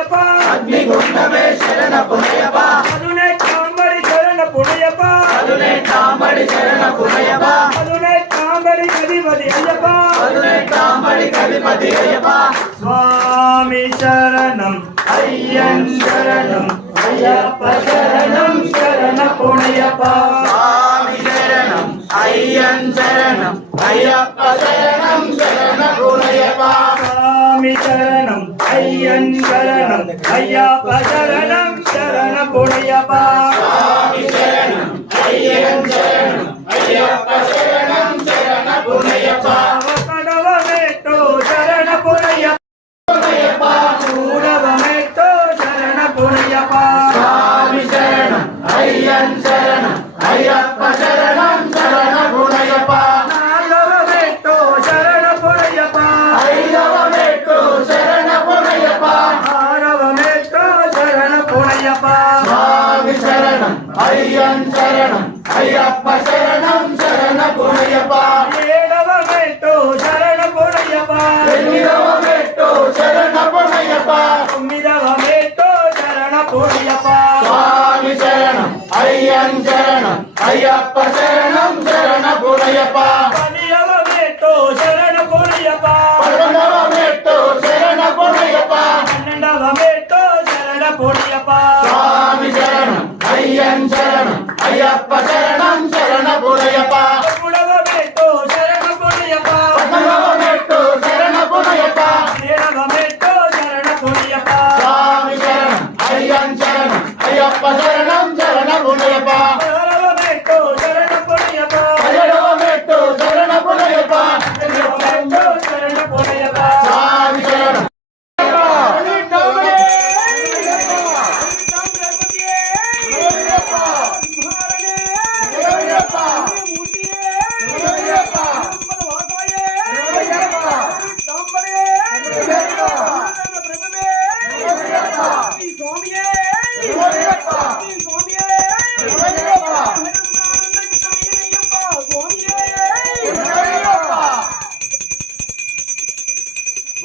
పుణయపా అగ్నిగుండమే శరణ పుణయపా అదునే కాంబడి శరణ పుణయపా అదునే కాంబడి శరణ పుణయపా అదునే కాంబడి కదిపతి అయ్యప్ప అదునే కాంబడి కదిపతి అయ్యప్ప స్వామి శరణం అయ్యన్ శరణం అయ్యప్ప శరణం శరణ పుణయప స్వామి శరణం అయ్యన్ శరణం అయ్యప్ప శరణం శరణ పుణయప స్వామి శరణం అయ్యన్ శరణం అయ్యప్ప శరణం శరణ పుణయప స్వామి శరణం అయ్యన్ శరణం అయ్యప్ప శరణం శరణ పుణయప కడవమేటో శరణ పుణయప మూడవమేటో శరణ పుణయప స్వామి శరణం అయ్యన్ శరణం అయ్యప్ప శరణం శరణ పుణయప నాలుగవమేటో శరణ పుణయప ఐదవ మెట్టు శరణ పుణయప ఆరవమేటో శరణ పుణయప స్వామి శరణం అయ్యన్ శరణం అయ్యప్ప శరణం శరణ పుణయప ఏడవమేటో శరణ పుణయప ఎనిమిదవ మెట్టు శరణ పుణయప తొమ్మిదవమేటో శరణ పుణయప స్వామి శరణం అయ్యన్ శరణం అయ్యప్ప శరణం శరణ పుణయప పదియవమేటో శరణ పుణయప పదకొండవ మెట్టు శరణ పుణయప పన్నెండవమేటో శరణ పుణయప స్వామి శరణం అయ్యన్ శరణం అయ్యప్ప శరణం శరణ పుణయప మూడవమేటో శరణ పుణయప పద్నాలుగవ మెట్టు శరణ పుణయప ఏడవమేటో శరణ పుణయప స్వామి శరణం అయ్యన్ శరణం అయ్యప్ప శరణం శరణ పుణయప పదహారవమేటో శరణ పుణయప పదిహేడవ మెట్టు శరణ పుణయప పద్దెనిమిదవమేటో శరణ పుణయప స్వామి శరణం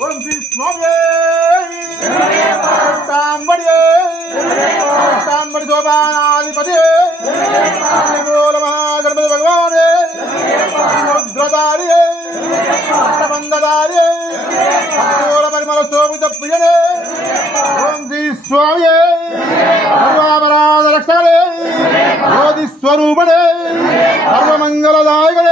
ఓం శ్రీ స్వామి తాంబడి తాంబడి శోభానాధిపతి గణపతి భగవానే రుద్రధారి బంధధారి పరిమళ శోభిత ప్రియనే ఓం శ్రీ స్వామి సర్వాపరాధ రక్షణే జ్యోతి స్వరూపణే సర్వమంగళదాయక